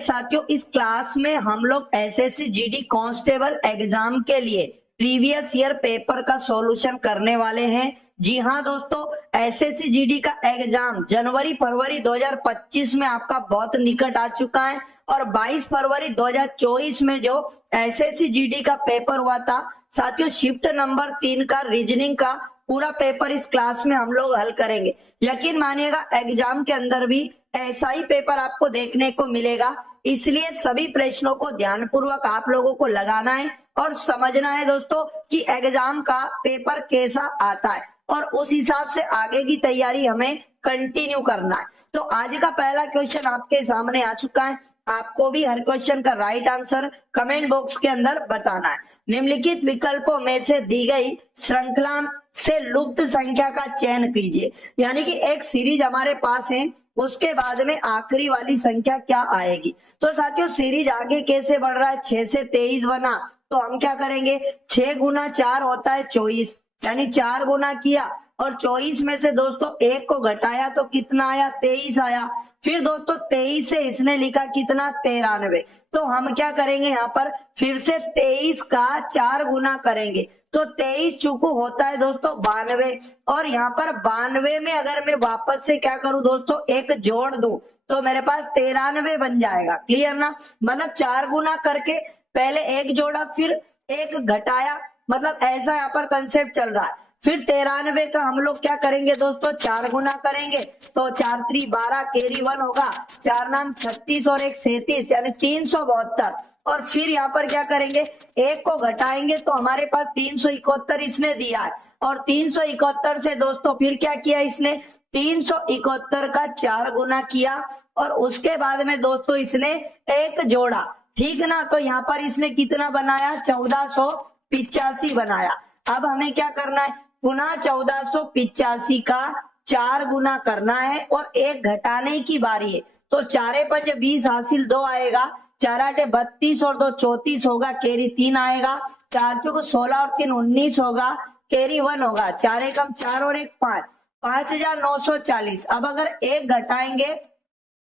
साथियों, इस क्लास में हम लोग एसएससी जीडी कांस्टेबल एग्जाम के लिए प्रीवियस ईयर पेपर का सॉल्यूशन करने वाले हैं। जी हाँ दोस्तों, एसएससी जीडी का एग्जाम जनवरी फरवरी 2025 में आपका बहुत निकट आ चुका है और 22 फरवरी 2024 में जो एसएससी जीडी का पेपर हुआ था साथियों, शिफ्ट नंबर 3 का रीजनिंग का पूरा पेपर इस क्लास में हम लोग हल करेंगे। यकीन मानिएगा एग्जाम के अंदर भी ऐसा ही पेपर आपको देखने को मिलेगा, इसलिए सभी प्रश्नों को ध्यानपूर्वक आप लोगों को लगाना है और समझना है दोस्तों कि एग्जाम का पेपर कैसा आता है और उस हिसाब से आगे की तैयारी हमें कंटिन्यू करना है। तो आज का पहला क्वेश्चन आपके सामने आ चुका है। आपको भी हर क्वेश्चन का राइट आंसर कमेंट बॉक्स के अंदर बताना है। निम्नलिखित विकल्पों में से दी गई श्रृंखला से लुप्त संख्या का चयन कीजिए। यानी कि एक सीरीज हमारे पास है, उसके बाद में आखिरी वाली संख्या क्या आएगी। तो साथियों सीरीज आगे कैसे बढ़ रहा है, 6 से 23 बना, तो हम क्या करेंगे, 6 गुना 4 होता है 24, यानी 4 गुना किया और 24 में से दोस्तों 1 को घटाया तो कितना आया, 23 आया। फिर दोस्तों 23 से इसने लिखा कितना, 93। तो हम क्या करेंगे, यहाँ पर फिर से 23 का 4 गुना करेंगे तो 23 चूकू होता है दोस्तों 92, और यहाँ पर 92 में अगर मैं वापस से क्या करूं दोस्तों, एक जोड़ दूं तो मेरे पास 93 बन जाएगा। क्लियर ना, मतलब 4 गुना करके पहले एक जोड़ा फिर एक घटाया, मतलब ऐसा यहाँ पर कंसेप्ट चल रहा है। फिर 93 का हम लोग क्या करेंगे दोस्तों, 4 गुना करेंगे तो 4 3 12 कैरी 1 होगा, 4 नाम 36 और 1 37 यानी 372। और फिर यहाँ पर क्या करेंगे, एक को घटाएंगे तो हमारे पास 371 इसने दिया है, और 371 से दोस्तों फिर क्या किया इसने, 371 का 4 गुना किया और उसके बाद में दोस्तों इसने एक जोड़ा, ठीक ना। तो यहाँ पर इसने कितना बनाया, 1485 बनाया। अब हमें क्या करना है, पुनः 1485 का 4 गुना करना है और एक घटाने की बारी है। तो 4 5 20 हासिल 2 आएगा, 4 8 32 और 2 34 होगा, कैरी 3 आएगा, 4 चौक 16 और 3 19 होगा, कैरी 1 होगा, 4 एकम 4 और 1 5, 5940। अब अगर एक घटाएंगे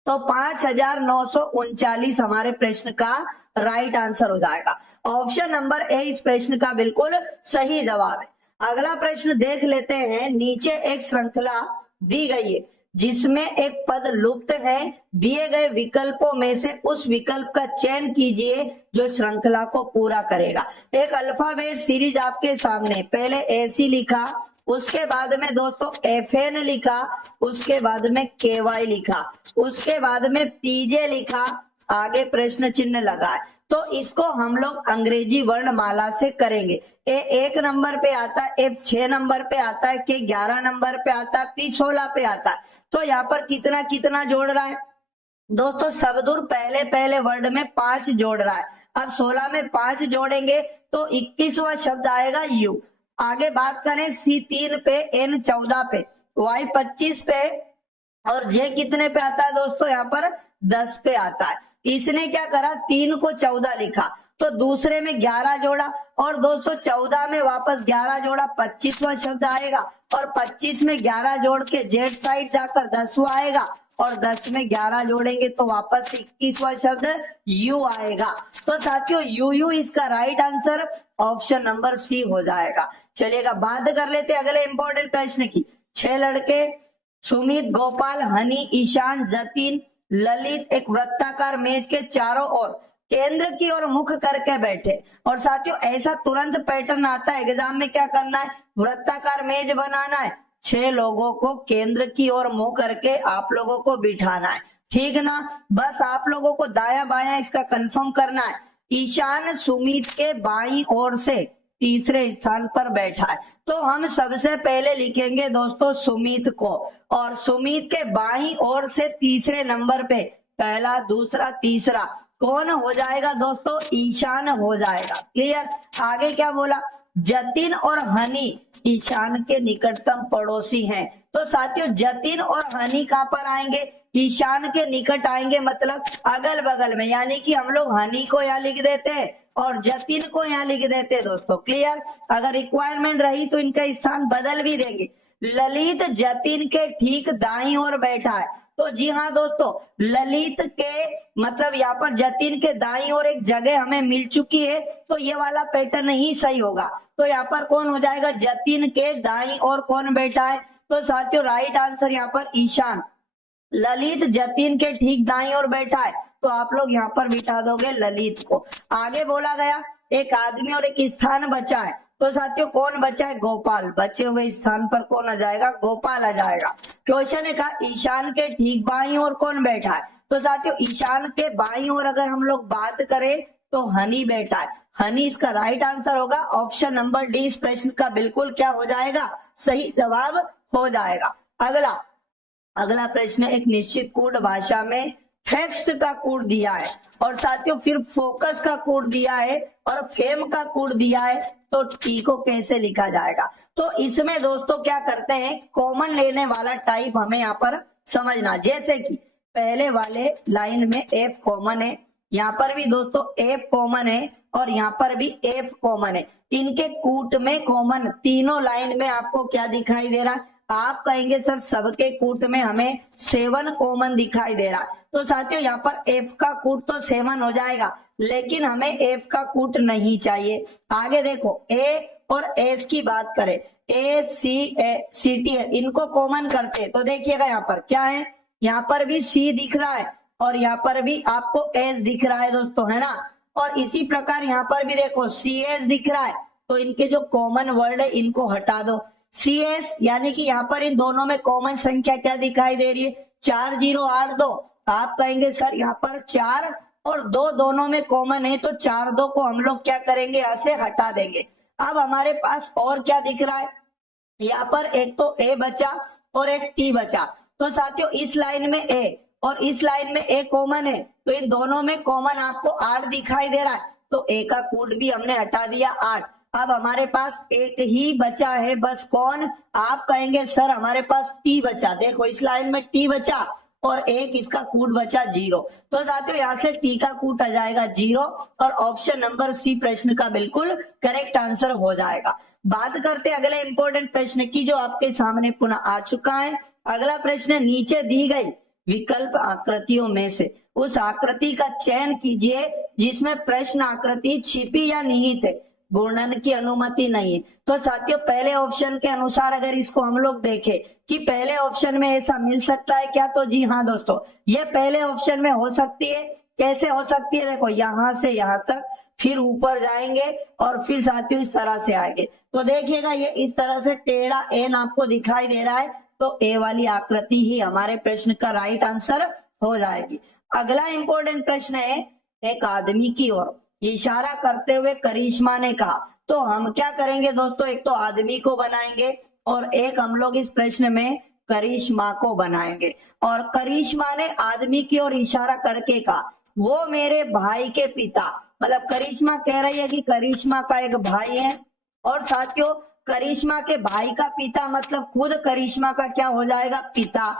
तो 5939 हमारे प्रश्न का राइट आंसर हो जाएगा। ऑप्शन नंबर ए इस प्रश्न का बिल्कुल सही जवाब है। अगला प्रश्न देख लेते हैं। नीचे एक श्रृंखला दी गई है जिसमें एक पद लुप्त है, दिए गए विकल्पों में से उस विकल्प का चयन कीजिए जो श्रृंखला को पूरा करेगा। एक अल्फाबेट सीरीज आपके सामने, पहले एसी लिखा, उसके बाद में दोस्तों FN लिखा, उसके बाद में KY लिखा, उसके बाद में PJ लिखा, आगे प्रश्न चिन्ह लगा है। तो इसको हम लोग अंग्रेजी वर्णमाला से करेंगे। ए 1 नंबर पे आता है, F 6 नंबर पे आता है, K 11 नंबर पे आता है, P 16 पे आता है। तो यहाँ पर कितना कितना जोड़ रहा है दोस्तों, सबदूर पहले पहले वर्ड में 5 जोड़ रहा है। अब 16 में 5 जोड़ेंगे तो 21वां शब्द आएगा U। आगे बात करें C 3 पे, N 14 पे, Y 25 पे और J कितने पे आता है दोस्तों, यहाँ पर 10 पे आता है। इसने क्या करा, 3 को 14 लिखा तो दूसरे में 11 जोड़ा और दोस्तों 14 में वापस 11 जोड़ा, 25वां शब्द आएगा और 25 में 11 जोड़ के जेड साइड जाकर 10वां आएगा और 10 में 11 जोड़ेंगे तो वापस 21वां शब्द यू आएगा। तो साथियों यू इसका right answer option number C हो जाएगा। चलिएगा बात कर लेते अगले इंपॉर्टेंट प्रश्न की। 6 लड़के सुमित, गोपाल, हनी, ईशान, जतिन, ललित एक वृत्ताकार मेज के चारों ओर केंद्र की ओर मुख करके बैठे। और साथियों ऐसा तुरंत पैटर्न आता है एग्जाम में, क्या करना है, वृत्ताकार मेज बनाना है, 6 लोगों को केंद्र की ओर मुंह करके आप लोगों को बिठाना है, ठीक ना। बस आप लोगों को दायां बायां इसका कंफर्म करना है। ईशान सुमित के बाईं ओर से तीसरे स्थान पर बैठा है, तो हम सबसे पहले लिखेंगे दोस्तों सुमित को, और सुमित के बाईं ओर से तीसरे नंबर पे पहला, दूसरा, तीसरा कौन हो जाएगा दोस्तों, ईशान हो जाएगा। क्लियर। आगे क्या बोला, जतिन और हनी ईशान के निकटतम पड़ोसी हैं। तो साथियों जतिन और हनी कहां पर आएंगे, ईशान के निकट आएंगे, मतलब अगल बगल में, यानी कि हम लोग हनी को यहाँ लिख देते हैं और जतिन को यहाँ लिख देते हैं दोस्तों। क्लियर। अगर रिक्वायरमेंट रही तो इनका स्थान बदल भी देंगे। ललित जतिन के ठीक दाईं ओर बैठा है, तो जी हाँ दोस्तों, ललित के मतलब यहाँ पर जतिन के दाईं ओर एक जगह हमें मिल चुकी है, तो ये वाला पैटर्न ही सही होगा। तो यहाँ पर कौन हो जाएगा, जतिन के दाईं ओर कौन बैठा है, तो साथियों राइट आंसर यहाँ पर ईशान। ललित जतिन के ठीक दाईं ओर बैठा है, तो आप लोग यहाँ पर बिठा दोगे ललित को। आगे बोला गया एक आदमी और एक स्थान बचा है, तो साथियों कौन बचा है, गोपाल। बचे हुए स्थान पर कौन आ जाएगा, गोपाल आ जाएगा। क्वेश्चन ने कहा ईशान के ठीक बाईं ओर कौन बैठा है, तो साथियों ईशान के बाईं ओर अगर हम लोग बात करें तो हनी बैठा है। हनी इसका राइट आंसर होगा। ऑप्शन नंबर डी इस प्रश्न का बिल्कुल क्या हो जाएगा, सही जवाब हो जाएगा। अगला प्रश्न एक निश्चित कोड भाषा में फैक्ट्स का कोड दिया है और साथियों फिर फोकस का कोड दिया है और फेम का कोड दिया है, तो टी को कैसे लिखा जाएगा। तो इसमें दोस्तों क्या करते हैं, कॉमन लेने वाला टाइप हमें यहाँ पर समझना। जैसे कि पहले वाले लाइन में एफ कॉमन है, यहाँ पर भी दोस्तों एफ कॉमन है और यहाँ पर भी एफ कॉमन है। इनके कूट में कॉमन, तीनों लाइन में आपको क्या दिखाई दे रहा है, आप कहेंगे सर सबके कूट में हमें 7 कॉमन दिखाई दे रहा है। तो साथियों यहाँ पर एफ का कूट तो 7 हो जाएगा, लेकिन हमें एफ का कूट नहीं चाहिए। आगे देखो ए और एस की बात करें, ए सी टी इनको कॉमन करते तो देखिएगा यहाँ पर क्या है, यहाँ पर भी सी दिख रहा है और यहाँ पर भी आपको एस दिख रहा है दोस्तों, है ना। और इसी प्रकार यहाँ पर भी देखो सी एस दिख रहा है, तो इनके जो कॉमन वर्ड है इनको हटा दो। सी एस यानी कि यहाँ पर इन दोनों में कॉमन संख्या क्या दिखाई दे रही है, 4082। आप कहेंगे सर यहाँ पर 4 और 2 दोनों में कॉमन है, तो 4 2 को हम लोग क्या करेंगे, यहाँ से हटा देंगे। अब हमारे पास और क्या दिख रहा है, यहाँ पर एक तो ए बचा और एक टी बचा। तो साथियों इस लाइन में ए और इस लाइन में ए कॉमन है, तो इन दोनों में कॉमन आपको 8 दिखाई दे रहा है, तो ए का कूट भी हमने हटा दिया 8। अब हमारे पास एक ही बचा है बस, कौन, आप कहेंगे सर हमारे पास टी बचा। देखो इस लाइन में टी बचा और एक इसका कूट बचा 0, तो साथियों यहाँ से टी का कूट आ जाएगा 0 और ऑप्शन नंबर सी प्रश्न का बिल्कुल करेक्ट आंसर हो जाएगा। बात करते अगले इंपॉर्टेंट प्रश्न की जो आपके सामने पुनः आ चुका है। अगला प्रश्न, नीचे दी गई विकल्प आकृतियों में से उस आकृति का चयन कीजिए जिसमें प्रश्न आकृति छिपी या निहित है, घूर्णन की अनुमति नहीं है। तो साथियों पहले ऑप्शन के अनुसार अगर इसको हम लोग देखें कि पहले ऑप्शन में ऐसा मिल सकता है क्या, तो जी हाँ दोस्तों ये पहले ऑप्शन में हो सकती है। कैसे हो सकती है, देखो यहाँ से यहाँ तक, फिर ऊपर जाएंगे और फिर साथियों इस तरह से आएंगे, तो देखिएगा ये इस तरह से टेढ़ा एन आपको दिखाई दे रहा है, तो ए वाली आकृति ही हमारे प्रश्न का राइट आंसर हो जाएगी। अगला इंपॉर्टेंट प्रश्न है, एक आदमी की ओर इशारा करते हुए करिश्मा ने कहा। तो हम क्या करेंगे दोस्तों, एक तो आदमी को बनाएंगे और एक हम लोग इस प्रश्न में करिश्मा को बनाएंगे। और करिश्मा ने आदमी की ओर इशारा करके कहा, वो मेरे भाई के पिता, मतलब करिश्मा कह रही है कि करिश्मा का एक भाई है और साथियों करिश्मा के भाई का पिता मतलब खुद करिश्मा का क्या हो जाएगा, पिता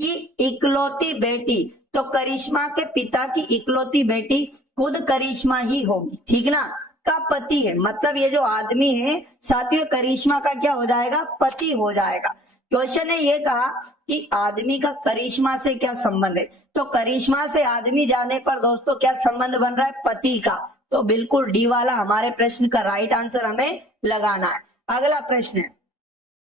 की इकलौती बेटी। तो करिश्मा के पिता की इकलौती बेटी खुद करिश्मा ही होगी, ठीक ना, का पति है। मतलब ये जो आदमी है साथियों करिश्मा का क्या हो जाएगा, पति हो जाएगा। क्वेश्चन ने ये कहा कि आदमी का करिश्मा से क्या संबंध है, तो करिश्मा से आदमी जाने पर दोस्तों क्या संबंध बन रहा है, पति का। तो बिल्कुल डी वाला हमारे प्रश्न का राइट आंसर हमें लगाना है। अगला प्रश्न है,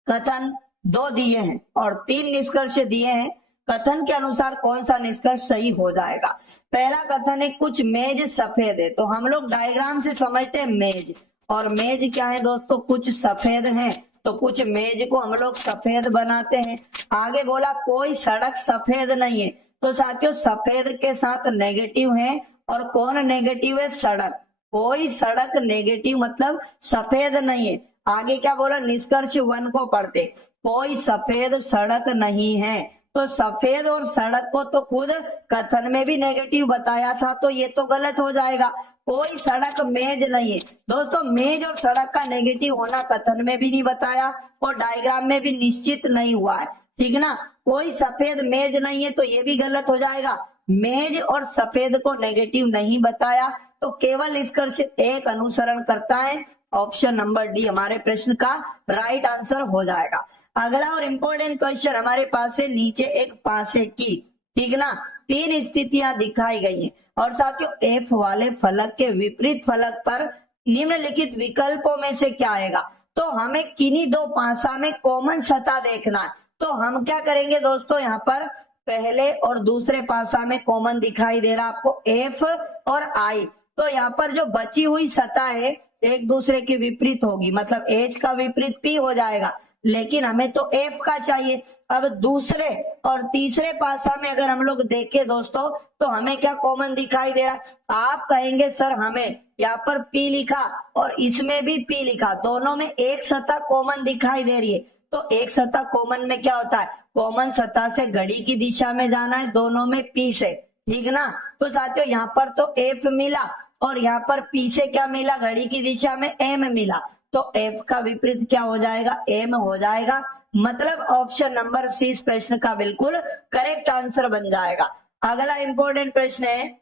कथन 2 दिए हैं और 3 निष्कर्ष दिए हैं, कथन के अनुसार कौन सा निष्कर्ष सही हो जाएगा। पहला कथन है कुछ मेज सफेद है, तो हम लोग डायग्राम से समझते हैं मेज, और मेज क्या है दोस्तों, कुछ सफेद हैं, तो कुछ मेज को हम लोग सफेद बनाते हैं। आगे बोला कोई सड़क सफेद नहीं है, तो साथियों सफेद के साथ नेगेटिव है और कौन नेगेटिव है, सड़क। कोई सड़क नेगेटिव मतलब सफेद नहीं है। आगे क्या बोला, निष्कर्ष 1 को पढ़ते, कोई सफेद सड़क नहीं है, तो सफेद और सड़क को तो खुद कथन में भी नेगेटिव बताया था, तो ये तो गलत हो जाएगा। कोई सड़क मेज नहीं है, दोस्तों मेज और सड़क का नेगेटिव होना कथन में भी नहीं बताया और डायग्राम में भी निश्चित नहीं हुआ है, ठीक ना। कोई सफेद मेज नहीं है, तो ये भी गलत हो जाएगा, मेज और सफेद को नेगेटिव नहीं बताया, तो केवल निष्कर्ष 1 अनुसरण करता है। ऑप्शन नंबर डी हमारे प्रश्न का राइट आंसर हो जाएगा। अगला और इम्पोर्टेंट क्वेश्चन हमारे पास है, नीचे एक पासे की ठीक ना। तीन स्थितियां दिखाई गई हैं और साथियों एफ वाले फलक के विपरीत फलक पर निम्नलिखित विकल्पों में से क्या आएगा। तो हमें किन्हीं दो पासा में कॉमन सतह देखना है। तो हम क्या करेंगे दोस्तों, यहाँ पर पहले और दूसरे पासा में कॉमन दिखाई दे रहा आपको एफ और आई। तो यहाँ पर जो बची हुई सतह है एक दूसरे के विपरीत होगी, मतलब एच का विपरीत पी हो जाएगा, लेकिन हमें तो एफ का चाहिए। अब दूसरे और तीसरे पासा में अगर हम लोग देखें दोस्तों तो हमें क्या कॉमन दिखाई दे रहा है। आप कहेंगे सर हमें यहाँ पर पी लिखा और इसमें भी पी लिखा, दोनों में एक सतह कॉमन दिखाई दे रही है। तो एक सतह कॉमन में क्या होता है, कॉमन सतह से घड़ी की दिशा में जाना है, दोनों में पी से, ठीक ना। तो साथियों यहाँ पर तो एफ मिला और यहाँ पर पी से क्या मिला, घड़ी की दिशा में एम मिला। तो एफ का विपरीत क्या हो जाएगा, एम हो जाएगा। मतलब ऑप्शन नंबर सी इस प्रश्न का बिल्कुल करेक्ट आंसर बन जाएगा। अगला इंपॉर्टेंट प्रश्न है,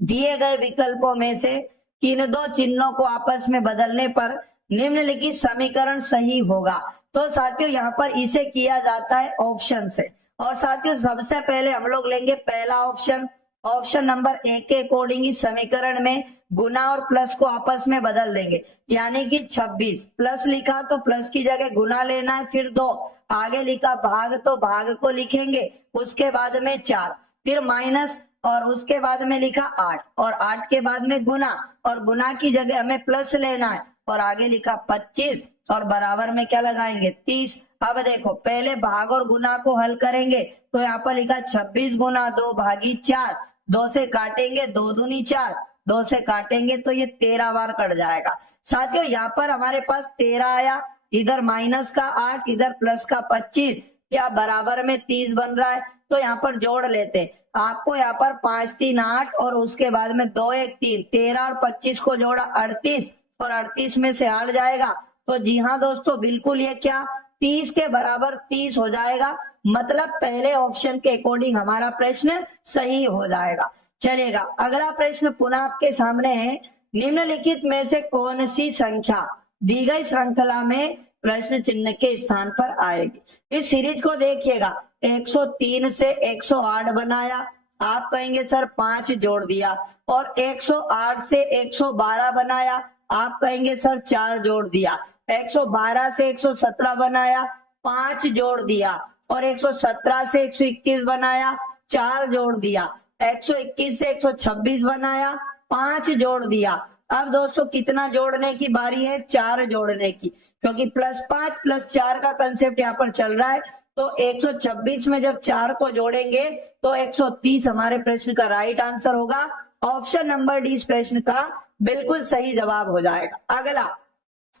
दिए गए विकल्पों में से किन दो चिन्हों को आपस में बदलने पर निम्नलिखित समीकरण सही होगा। तो साथियों यहाँ पर इसे किया जाता है ऑप्शन से। और साथियों सबसे पहले हम लोग लेंगे पहला ऑप्शन, ऑप्शन नंबर ए के अकॉर्डिंग इस समीकरण में गुना और प्लस को आपस में बदल देंगे, यानी कि 26 प्लस लिखा तो प्लस की जगह गुना लेना है, फिर 2 आगे लिखा भाग तो भाग को लिखेंगे, उसके बाद में 4 फिर माइनस और उसके बाद में लिखा 8 और 8 के बाद में गुना और गुना की जगह हमें प्लस लेना है और आगे लिखा 25 और बराबर में क्या लगाएंगे 30। अब देखो पहले भाग और गुना को हल करेंगे तो यहाँ पर लिखा 26 गुना 2 भागी 4, 2 से काटेंगे 2 दूनी 4, 2 से काटेंगे तो ये 13 बार कट जाएगा। साथियों यहाँ पर हमारे पास 13 आया, इधर माइनस का 8 इधर प्लस का 25, क्या बराबर में 30 बन रहा है। तो यहाँ पर जोड़ लेते हैं, आपको यहाँ पर 5 3 8 और उसके बाद में 2 1 3, 13 और 25 को जोड़ा 38 और 38 में से 8 जाएगा। तो जी हाँ दोस्तों बिल्कुल ये क्या 30 के बराबर 30 हो जाएगा, मतलब पहले ऑप्शन के अकॉर्डिंग हमारा प्रश्न सही हो जाएगा। चलेगा अगला प्रश्न पुनः आपके सामने है, निम्नलिखित में से कौन सी संख्या दी गई श्रृंखला में प्रश्न चिन्ह के स्थान पर आएगी। इस सीरीज को देखिएगा, 103 से 108 बनाया, आप कहेंगे सर 5 जोड़ दिया, और 108 से 112 बनाया, आप कहेंगे सर 4 जोड़ दिया, 112 से 117 बनाया, 5 जोड़ दिया, और 117 से 121 बनाया, 4 जोड़ दिया, 121 से 126 बनाया, 5 जोड़ दिया। अब दोस्तों कितना जोड़ने की बारी है, 4 जोड़ने की, क्योंकि +5 + 4 का कंसेप्ट यहाँ पर चल रहा है। तो 126 में जब 4 को जोड़ेंगे तो 130 हमारे प्रश्न का राइट आंसर होगा। ऑप्शन नंबर डी इस प्रश्न का बिल्कुल सही जवाब हो जाएगा। अगला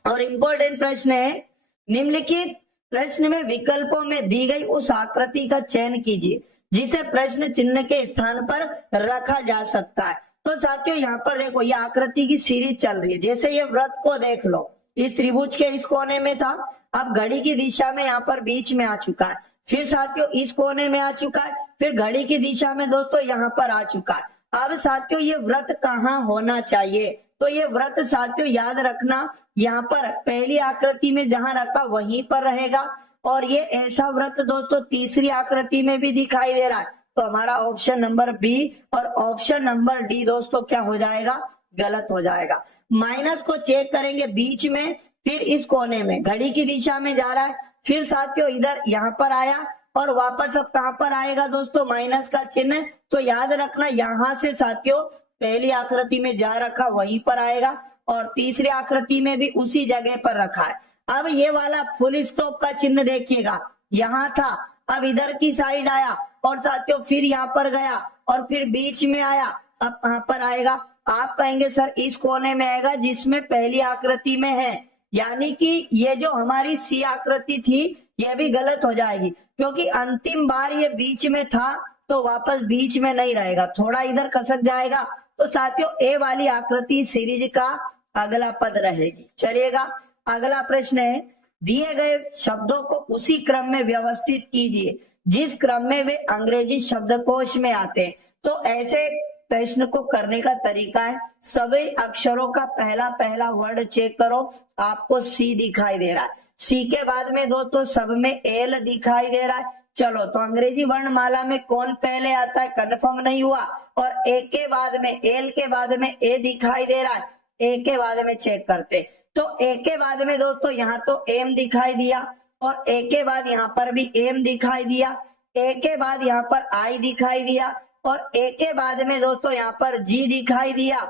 और इंपॉर्टेंट प्रश्न है, निम्नलिखित प्रश्न में विकल्पों में दी गई उस आकृति का चयन कीजिए जिसे प्रश्न चिन्ह के स्थान पर रखा जा सकता है। तो साथियों यहाँ पर देखो ये आकृति की सीरीज चल रही है, जैसे ये वृत्त को देख लो, इस त्रिभुज के इस कोने में था, अब घड़ी की दिशा में यहाँ पर बीच में आ चुका है, फिर साथियों इस कोने में आ चुका है, फिर घड़ी की दिशा में दोस्तों यहाँ पर आ चुका है। अब साथियों ये वृत्त कहाँ होना चाहिए, तो ये वृत्त साथियों याद रखना यहाँ पर पहली आकृति में जहां रखा वहीं पर रहेगा, और ये ऐसा वृत्त दोस्तों तीसरी आकृति में भी दिखाई दे रहा है। तो हमारा ऑप्शन नंबर बी और ऑप्शन नंबर डी दोस्तों क्या हो जाएगा, गलत हो जाएगा। माइनस को चेक करेंगे बीच में, फिर इस कोने में घड़ी की दिशा में जा रहा है, फिर साथियों इधर यहाँ पर आया और वापस अब कहां पर आएगा दोस्तों, माइनस का चिन्ह। तो याद रखना यहां से साथियों पहली आकृति में जा रखा वहीं पर आएगा, और तीसरी आकृति में भी उसी जगह पर रखा है। अब ये वाला फुल स्टॉप का चिन्ह देखिएगा, यहाँ था, अब इधर की साइड आया और साथियों फिर यहाँ पर गया और फिर बीच में आया, अब कहां पर आएगा, आप कहेंगे सर इस कोने में आएगा जिसमें पहली आकृति में है, यानी कि ये जो हमारी सी आकृति थी ये भी गलत हो जाएगी, क्योंकि अंतिम बार ये बीच में था तो वापस बीच में नहीं रहेगा, थोड़ा इधर खसक जाएगा। तो साथियों ए वाली आकृति सीरीज का अगला पद रहेगी। चलिएगा अगला प्रश्न है, दिए गए शब्दों को उसी क्रम में व्यवस्थित कीजिए जिस क्रम में वे अंग्रेजी शब्दकोश में आते हैं। तो ऐसे प्रश्न को करने का तरीका है, सभी अक्षरों का पहला पहला वर्ड चेक करो, आपको सी दिखाई दे रहा है, सी के बाद में दोस्तों सब में एल दिखाई दे रहा है, चलो तो अंग्रेजी वर्णमाला में कौन पहले आता है कंफर्म नहीं हुआ, और ए के बाद में एल के बाद में ए दिखाई दे रहा है, ए के बाद में चेक करते। तो ए के बाद में दोस्तों यहाँ तो एम दिखाई दिया, और ए के बाद यहाँ पर भी एम दिखाई दिया, ए के बाद यहाँ पर आई दिखाई दिया, और ए के बाद में दोस्तों यहाँ पर जी दिखाई दिया,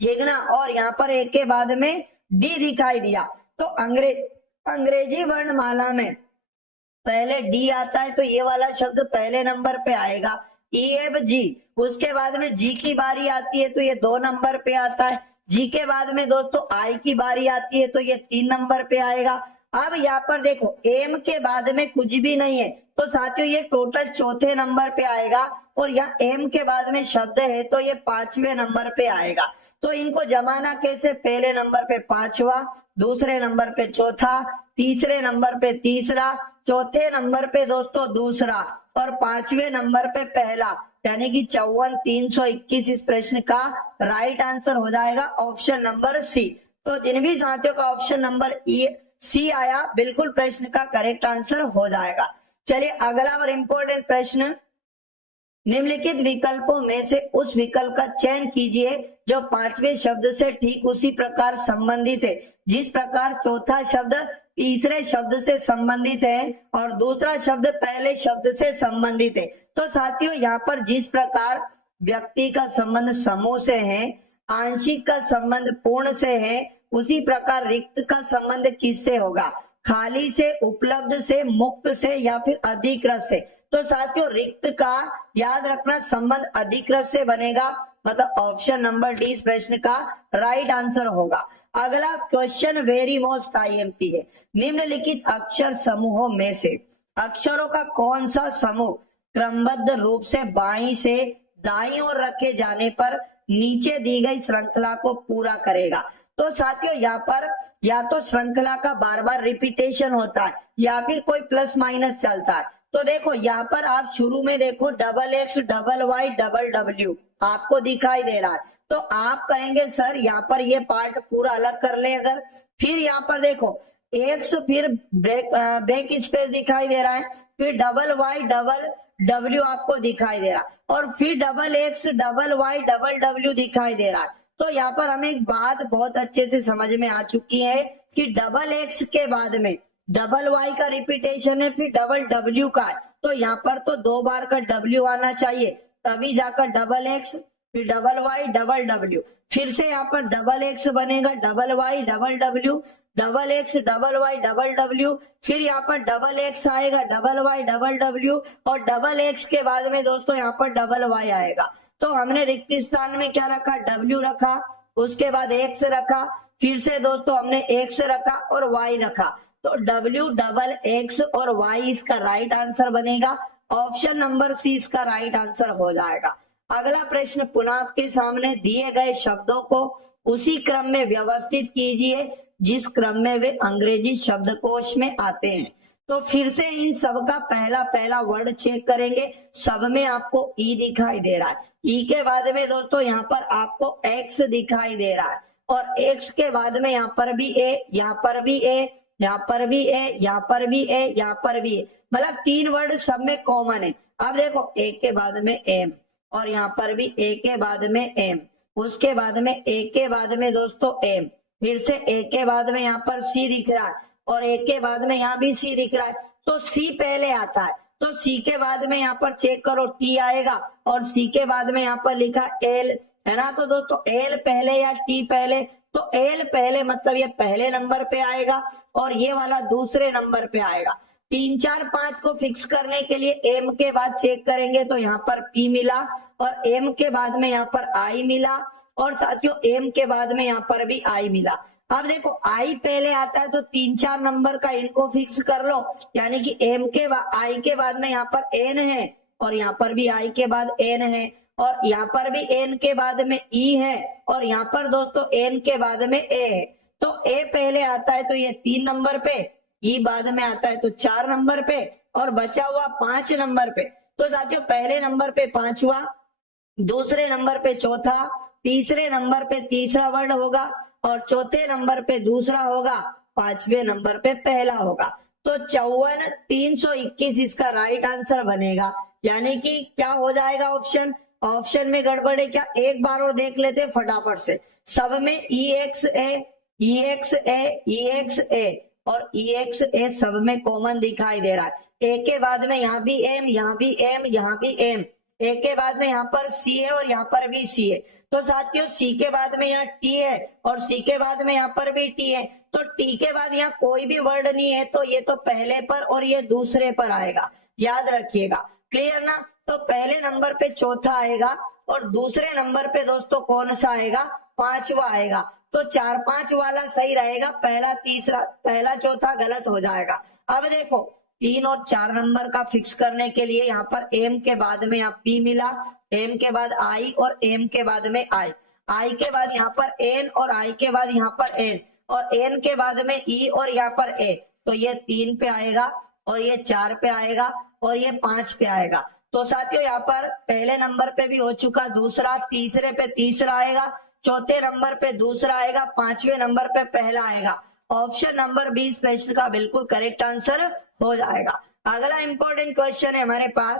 ठीक ना, और यहाँ पर ए के बाद में डी दिखाई दिया। तो अंग्रेजी वर्णमाला में पहले डी आता है तो ये वाला शब्द पहले नंबर पे आएगा, ई एफ जी। उसके बाद में जी की बारी आती है तो ये 2 नंबर पे आता है, जी के बाद में दोस्तों आई की बारी आती है तो ये 3 नंबर पे आएगा। अब यहाँ पर देखो एम के बाद में कुछ भी नहीं है तो साथियों ये टोटल चौथे नंबर पे आएगा, और यहाँ एम के बाद में शब्द है तो ये 5वें नंबर पे आएगा। तो इनको जमाना कैसे, पहले नंबर पे 5वां, दूसरे नंबर पे चौथा, तीसरे नंबर पे तीसरा, चौथे नंबर पे दोस्तों दूसरा, और 5वें नंबर पे पहला, यानी कि 54 321 इस प्रश्न का राइट आंसर हो जाएगा ऑप्शन नंबर सी। तो जिन भी साथियों का ऑप्शन नंबर सी आया बिल्कुल प्रश्न का करेक्ट आंसर हो जाएगा। चलिए अगला और इम्पोर्टेंट प्रश्न, निम्नलिखित विकल्पों में से उस विकल्प का चयन कीजिए जो 5वें शब्द से ठीक उसी प्रकार संबंधित है जिस प्रकार चौथा शब्द तीसरे शब्द से संबंधित है और दूसरा शब्द पहले शब्द से संबंधित है। तो साथियों यहाँ पर जिस प्रकार व्यक्ति का संबंध समूह से है, आंशिक का संबंध पूर्ण से है, उसी प्रकार रिक्त का संबंध किससे होगा, खाली से, उपलब्ध से, मुक्त से या फिर अधिकृत से। तो साथियों रिक्त का याद रखना संबंध अधिकृत से बनेगा, मतलब ऑप्शन नंबर डी इस प्रश्न का राइट आंसर होगा। अगला क्वेश्चन वेरी मोस्ट आईएमपी है, निम्नलिखित अक्षर समूहों में से अक्षरों का कौन सा समूह क्रमबद्ध रूप से बाईं से दाईं ओर रखे जाने पर नीचे दी गई श्रृंखला को पूरा करेगा। तो साथियों यहाँ पर या तो श्रृंखला का बार बार रिपीटेशन होता है या फिर कोई प्लस माइनस चलता है। तो देखो यहाँ पर आप शुरू में देखो XX WY आपको दिखाई दे रहा है, तो आप कहेंगे सर यहाँ पर ये पार्ट पूरा अलग कर ले। अगर फिर यहाँ पर देखो X फिर बैक स्पेस दिखाई दे रहा है, फिर WY आपको दिखाई दे रहा है, और फिर XX WY दिखाई दे रहा है। तो यहाँ पर हमें एक बात बहुत अच्छे से समझ में आ चुकी है कि XX के बाद में Y का रिपीटेशन है, फिर W का है, तो यहाँ पर तो 2 बार का W आना चाहिए तभी जाकर XX फिर Y W, फिर से यहाँ पर XX बनेगा Y W, XX Y W, फिर यहाँ पर XX आएगा Y W, और XX के बाद में दोस्तों यहाँ पर Y आएगा। तो हमने रिक्त स्थान में क्या रखा, W रखा, उसके बाद X रखा, फिर से दोस्तों हमने X रखा और Y रखा, तो WXX और Y इसका राइट आंसर बनेगा, ऑप्शन नंबर सी इसका राइट आंसर हो जाएगा। अगला प्रश्न पुनः आपके सामने दिए गए शब्दों को उसी क्रम में व्यवस्थित कीजिए जिस क्रम में वे अंग्रेजी शब्दकोश में आते हैं। तो फिर से इन सब का पहला वर्ड चेक करेंगे, सब में आपको ई दिखाई दे रहा है, ई के बाद में दोस्तों यहाँ पर आपको एक्स दिखाई दे रहा है, और एक्स के बाद में यहाँ पर भी ए, यहाँ पर भी ए, यहाँ पर भी ए, यहाँ पर भी ए, यहाँ पर भी ए, मतलब 3 वर्ड सब में कॉमन है। अब देखो ए के बाद में एम, और यहाँ पर भी ए के बाद में एम, उसके बाद में ए के बाद में दोस्तों एम, फिर से ए के बाद में यहाँ पर सी दिख रहा है, और ए के बाद में यहाँ भी सी दिख रहा है, तो सी पहले आता है। तो सी के बाद में यहाँ पर चेक करो टी आएगा, और सी के बाद में यहाँ पर लिखा एल है ना, तो दोस्तों एल पहले या टी पहले, तो एल पहले मतलब ये पहले नंबर पे आएगा और ये वाला दूसरे नंबर पे आएगा। 3 4 5 को फिक्स करने के लिए एम के बाद चेक करेंगे तो यहाँ पर पी मिला, और एम के बाद में यहाँ पर आई मिला, और साथियों एम के बाद में यहाँ पर भी आई मिला। अब देखो आई पहले आता है तो 3 4 नंबर का इनको फिक्स कर लो, यानी कि एम के आई के बाद में यहाँ पर एन है, और यहाँ पर भी आई के बाद एन है, और यहाँ पर भी एन के बाद में ई है, और यहाँ पर दोस्तों एन के बाद में ए है। तो ए पहले आता है तो ये 3 नंबर पे, ई बाद में आता है तो 4 नंबर पे, और बचा हुआ 5 नंबर पे। तो साथियों पहले नंबर पे 5वां, दूसरे नंबर पे चौथा, तीसरे नंबर पे तीसरा वर्ड होगा, और चौथे नंबर पे दूसरा होगा, 5वें नंबर पे पहला होगा। तो 54,321 इसका राइट आंसर बनेगा। यानी कि क्या हो जाएगा ऑप्शन, ऑप्शन में गड़बड़ है क्या, एक बार और देख लेते फटाफट से। सब में EXA और EXA सब में कॉमन दिखाई दे रहा है। ए के बाद में यहाँ भी एम, यहाँ भी एम, यहाँ भी एम, ए के बाद में यहाँ पर सी है और यहाँ पर भी सी है। तो साथियों सी के बाद में यहाँ टी है और सी के बाद में यहाँ पर भी टी है। तो टी के बाद यहाँ कोई भी वर्ड नहीं है, तो ये तो पहले पर और ये दूसरे पर आएगा, याद रखिएगा। क्लियर ना। तो पहले नंबर पे चौथा आएगा और दूसरे नंबर पे दोस्तों कौन सा आएगा, पांचवा आएगा। तो 4, 5 वाला सही रहेगा, पहला चौथा गलत हो जाएगा। अब देखो 3 और 4 नंबर का फिक्स करने के लिए यहाँ पर एम के बाद में यहाँ पी मिला, एम के बाद आई और एम के बाद में आई, आई के बाद यहाँ पर एन और आई के बाद यहाँ पर एन और एन के बाद में ई और यहाँ पर ए। तो ये 3 पे आएगा और ये 4 पे आएगा और ये 5 पे आएगा। तो साथियों यहाँ पर पहले नंबर पे भी हो चुका दूसरा, तीसरे पे तीसरा आएगा, चौथे नंबर पे दूसरा आएगा, पांचवें नंबर पे पहला आएगा। ऑप्शन नंबर 20 प्रश्न का बिल्कुल करेक्ट आंसर हो जाएगा। अगला इंपॉर्टेंट क्वेश्चन है हमारे पास,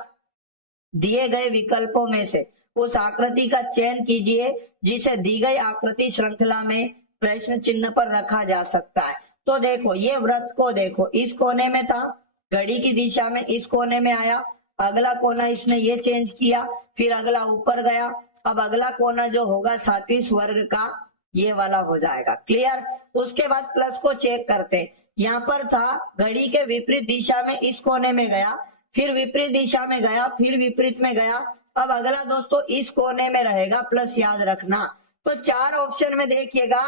दिए गए विकल्पों में से उस आकृति का चयन कीजिए जिसे दी गई आकृति श्रृंखला में प्रश्न चिन्ह पर रखा जा सकता है। तो देखो ये व्रत को देखो, इस कोने में था, घड़ी की दिशा में इस कोने में आया, अगला कोना इसने ये चेंज किया, फिर अगला ऊपर गया। अब अगला कोना जो होगा सातवीं वर्ग का ये वाला हो जाएगा। क्लियर। उसके बाद प्लस को चेक करते हैं, यहाँ पर था घड़ी के विपरीत दिशा में इस कोने में गया, फिर विपरीत दिशा में गया, फिर विपरीत में गया। अब अगला दोस्तों इस कोने में रहेगा प्लस, याद रखना। तो 4 ऑप्शन में देखिएगा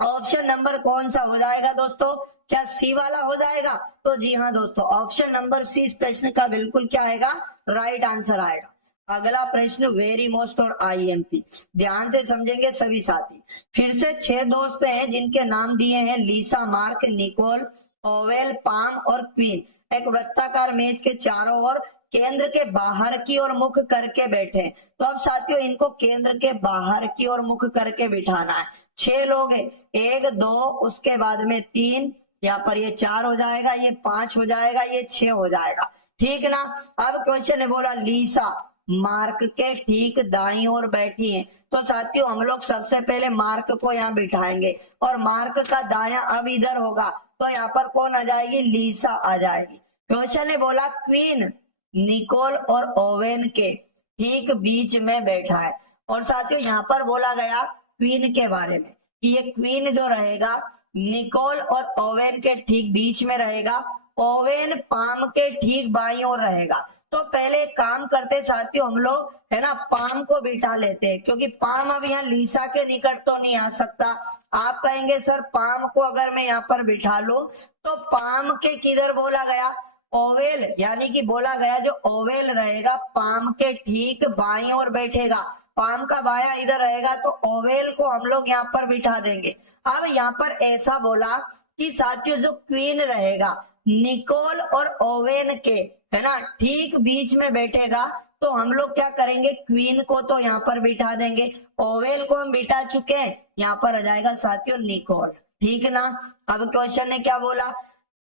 ऑप्शन नंबर कौन सा हो जाएगा दोस्तों, क्या सी वाला हो जाएगा। तो जी हाँ दोस्तों, ऑप्शन नंबर सी इस प्रश्न का बिल्कुल क्या आएगा, राइट आंसर आएगा। अगला प्रश्न वेरी मोस्ट और IMP, ध्यान से समझेंगे सभी साथी। फिर से 6 दोस्त हैं जिनके नाम दिए हैं लीसा, मार्क, निकोल, ओवेल, पाम और क्वीन। एक वृत्ताकार मेज के चारों ओर केंद्र के बाहर की ओर मुख करके बैठे। तो अब साथियों इनको केंद्र के बाहर की ओर मुख करके बिठाना है। 6 लोग हैं, 1 2 उसके बाद में 3, यहाँ पर ये 4 हो जाएगा, ये 5 हो जाएगा, ये 6 हो जाएगा। ठीक ना। अब क्वेश्चन है बोला लीसा मार्क के ठीक दाईं ओर बैठी है। तो साथियों हम लोग सबसे पहले मार्क को यहाँ बिठाएंगे और मार्क का दायां अब इधर होगा, तो यहाँ पर कौन आ जाएगी, लीसा आ जाएगी। क्वेश्चन है बोला क्वीन निकोल और ओवेन के ठीक बीच में बैठा है। और साथियों यहाँ पर बोला गया क्वीन के बारे में कि ये क्वीन जो रहेगा निकोल और ओवेन के ठीक बीच में रहेगा, ओवेन पाम के ठीक बाईं ओर रहेगा। तो पहले एक काम करते साथियों हम लोग है ना, पाम को बिठा लेते हैं, क्योंकि पाम अब यहाँ लीसा के निकट तो नहीं आ सकता। आप कहेंगे सर पाम को अगर मैं यहाँ पर बिठा लूं तो पाम के किधर बोला गया, ओवेल, यानी कि बोला गया जो ओवेल रहेगा पाम के ठीक बाईं ओर बैठेगा, पाम का बाया इधर रहेगा, तो ओवेल को हम लोग यहाँ पर बिठा देंगे। अब यहाँ पर ऐसा बोला कि साथियों जो क्वीन रहेगा निकोल और ओवेन के है ना ठीक बीच में बैठेगा, तो हम लोग क्या करेंगे, क्वीन को तो यहाँ पर बिठा देंगे, ओवेल को हम बिठा चुके हैं, यहाँ पर आ जाएगा साथियों निकोल। ठीक ना। अब क्वेश्चन ने क्या बोला,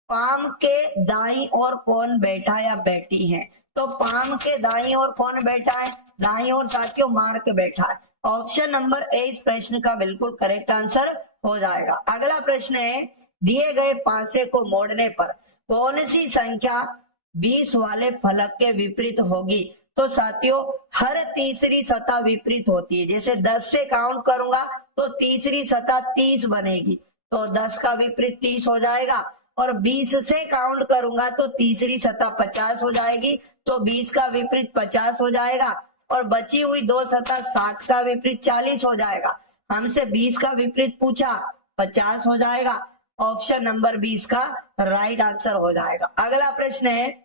पाम के दाईं ओर कौन बैठा या बैठी है। तो पाम के दाईं ओर कौन बैठा है, दाईं ओर साथियों मार्क बैठा है। ऑप्शन नंबर ए इस प्रश्न का बिल्कुल करेक्ट आंसर हो जाएगा। अगला प्रश्न है, दिए गए पांचे को मोड़ने पर कौन सी संख्या 20 वाले फलक के विपरीत होगी। तो साथियों हर तीसरी सतह विपरीत होती है, जैसे 10 से काउंट करूंगा तो तीसरी सतह 30 बनेगी, तो 10 का विपरीत 30 हो जाएगा। और 20 से काउंट करूंगा तो तीसरी सतह 50 हो जाएगी, तो 20 का विपरीत 50 हो जाएगा। और बची हुई 2 सतह 60 का विपरीत 40 हो जाएगा। हमसे 20 का विपरीत पूछा, 50 हो जाएगा। ऑप्शन नंबर 20 का राइट आंसर हो जाएगा। अगला प्रश्न है,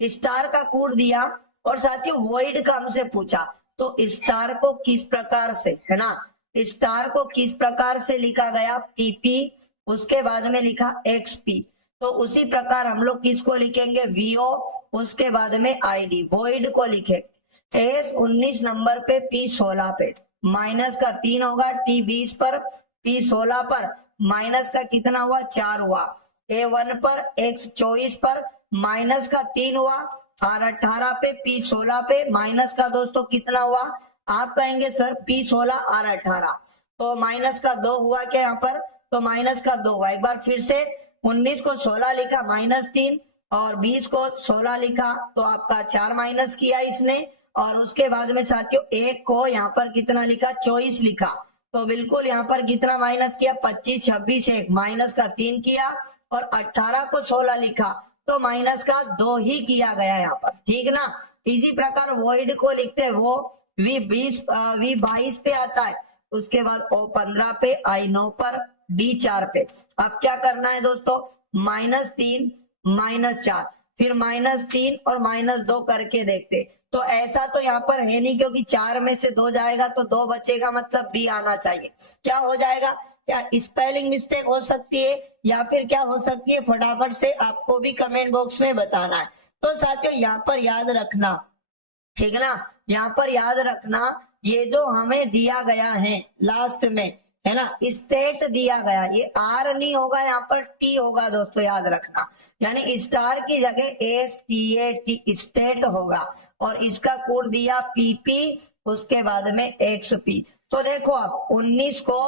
स्टार का कोड दिया और साथियों वॉइड का हमसे पूछा, तो स्टार को किस प्रकार से है ना, स्टार को किस प्रकार से लिखा गया, PP, उसके बाद में लिखा XP, तो उसी प्रकार हम लोग किसको लिखेंगे, VO, उसके बाद में ID, वॉइड को लिखेंगे। S 19 नंबर पे, P 16 पे, माइनस का 3 होगा, T 20 पर, P 16 पर, माइनस का कितना हुआ, 4 हुआ। A1 पर, X 24 पर, माइनस का 3 हुआ, R 18 पे, P 16 पे, माइनस का दोस्तों कितना हुआ, आप कहेंगे सर P 16 R 18, तो माइनस का 2 हुआ क्या यहाँ पर, तो माइनस का 2 हुआ। एक बार फिर से 19 को 16 लिखा -3 और 20 को 16 लिखा तो आपका 4 माइनस किया इसने, और उसके बाद में साथियों एक को यहाँ पर कितना लिखा, 24 लिखा, तो बिल्कुल यहाँ पर कितना माइनस किया, 25 26 1 माइनस का 3 किया, और 18 को 16 लिखा तो माइनस का 2 ही किया गया यहाँ पर, ठीक ना। इसी प्रकार वॉइड को लिखते हैं, वो V22 पे आता है, उसके बाद O15 पे, I9 पर, D4 पे। अब क्या करना है दोस्तों, -3 -4 फिर -3 और -2 करके देखते, तो ऐसा तो यहाँ पर है नहीं क्योंकि 4 में से 2 जाएगा तो 2 बचेगा, मतलब बी आना चाहिए। क्या हो जाएगा, क्या स्पेलिंग मिस्टेक हो सकती है या फिर क्या हो सकती है, फटाफट से आपको भी कमेंट बॉक्स में बताना है। तो साथियों यहाँ पर याद रखना, ठीक ना, यहाँ पर याद रखना ये जो हमें दिया गया है लास्ट में, है ना, स्टेट दिया गया, ये आर नहीं होगा, यहाँ पर टी होगा दोस्तों, याद रखना, यानी स्टार की जगह STAT स्टेट होगा, और इसका कोड दिया PP, उसके बाद में XP। तो देखो आप 19 को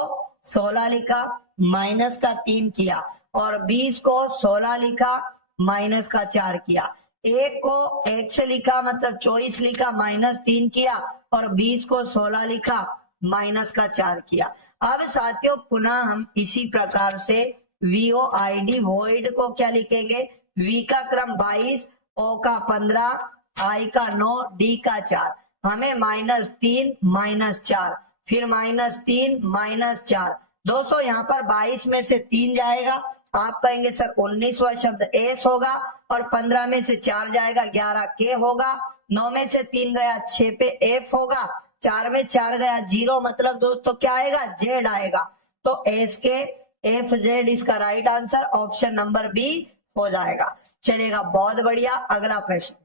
16 लिखा, माइनस का 3 किया, और 20 को 16 लिखा, माइनस का 4 किया, एक को X लिखा मतलब 24 लिखा, -3 किया, और 20 को 16 लिखा, माइनस का 4 किया। अब साथियों पुनः हम इसी प्रकार से VOID वॉइड को क्या लिखेंगे, V का क्रम 22, O का 15, I का 9, D का 4, हमें -3 -4 फिर -3 -4, दोस्तों यहाँ पर 22 में से 3 जाएगा, आप कहेंगे सर 19वां शब्द S होगा, और 15 में से 4 जाएगा 11 K होगा, 9 में से 3 गया 6 पे F होगा, 4 में 4 गया 0, मतलब दोस्तों क्या आएगा, Z आएगा। तो SKFZ इसका right answer option number B हो जाएगा। चलेगा, बहुत बढ़िया। अगला प्रश्न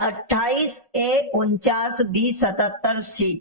28 A 49 B 77 C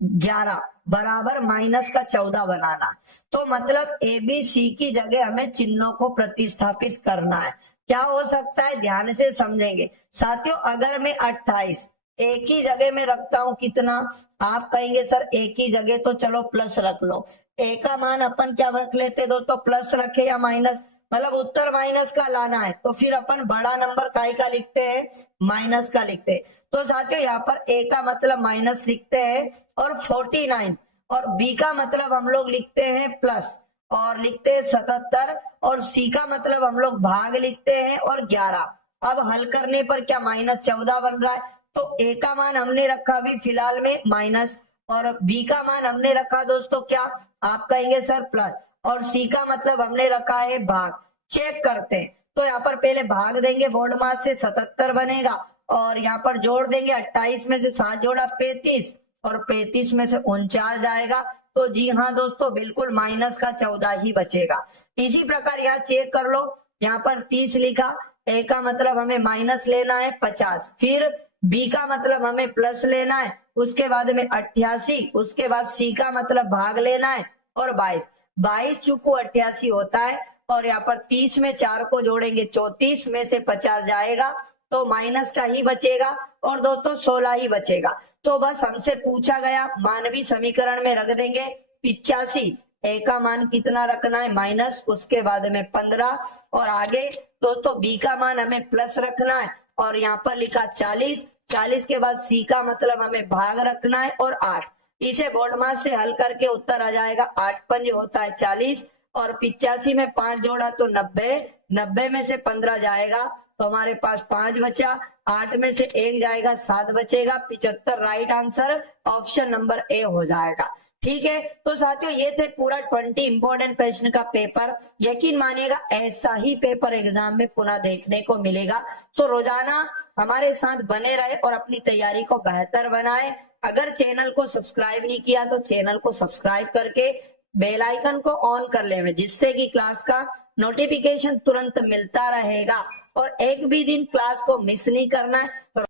11 बराबर माइनस का 14 बनाना। तो मतलब ABC की जगह हमें चिन्हों को प्रतिस्थापित करना है। क्या हो सकता है, ध्यान से समझेंगे साथियों। अगर मैं 28 एक ही जगह में रखता हूं कितना, आप कहेंगे सर एक ही जगह तो चलो प्लस रख लो, ए का मान अपन क्या रख लेते दोस्तों, प्लस रखे या माइनस, मतलब उत्तर माइनस का लाना है तो फिर अपन बड़ा नंबर काय का लिखते हैं, माइनस का लिखते हैं। तो साथियों यहाँ पर ए का मतलब माइनस लिखते हैं और 49, और बी का मतलब हम लोग लिखते हैं प्लस और लिखते हैं 77, और सी का मतलब हम लोग भाग लिखते हैं और 11। अब हल करने पर क्या -14 बन रहा है, तो ए का मान हमने रखा अभी फिलहाल में माइनस, और बी का मान हमने रखा दोस्तों क्या, आप कहेंगे सर प्लस, और सी का मतलब हमने रखा है भाग। चेक करते हैं, तो यहाँ पर पहले भाग देंगे, बोर्ड मास से 77 बनेगा, और यहाँ पर जोड़ देंगे, 28 में से 7 जोड़ा 35, और 35 में से 49 जाएगा। तो जी हाँ दोस्तों, बिल्कुल माइनस का 14 ही बचेगा। इसी प्रकार यहाँ चेक कर लो, यहाँ पर 30 लिखा, ए का मतलब हमें माइनस लेना है 50, फिर बी का मतलब हमें प्लस लेना है, उसके बाद में 88, उसके बाद सी का मतलब भाग लेना है, और 22 चुको 88 होता है, और यहाँ पर 30 में 4 को जोड़ेंगे 34 में से 50 जाएगा, तो माइनस का ही बचेगा, और दोस्तों 16 ही बचेगा। तो बस हमसे पूछा गया मानवीय समीकरण में रख देंगे 85, ए का मान कितना रखना है माइनस, उसके बाद में 15, और आगे दोस्तों बी का मान हमें प्लस रखना है, और यहाँ पर लिखा 40, 40 के बाद सी का मतलब हमें भाग रखना है और 8। इसे बोर्ड मास से हल करके उत्तर आ जाएगा, 8 पंज होता है 40, और 85 में 5 जोड़ा तो 90, 90 में से 15 जाएगा तो हमारे पास 5 बचा, 8 में से 1 जाएगा 7 बचेगा, 75 right answer option number A हो जाएगा। ठीक है, तो साथियों ये थे पूरा 20 इंपॉर्टेंट प्रश्न का पेपर। यकीन मानिएगा ऐसा ही पेपर एग्जाम में पुनः देखने को मिलेगा। तो रोजाना हमारे साथ बने रहे और अपनी तैयारी को बेहतर बनाए। अगर चैनल को सब्सक्राइब नहीं किया तो चैनल को सब्सक्राइब करके बेल आइकन को ऑन कर ले, जिससे कि क्लास का नोटिफिकेशन तुरंत मिलता रहेगा और एक भी दिन क्लास को मिस नहीं करना है।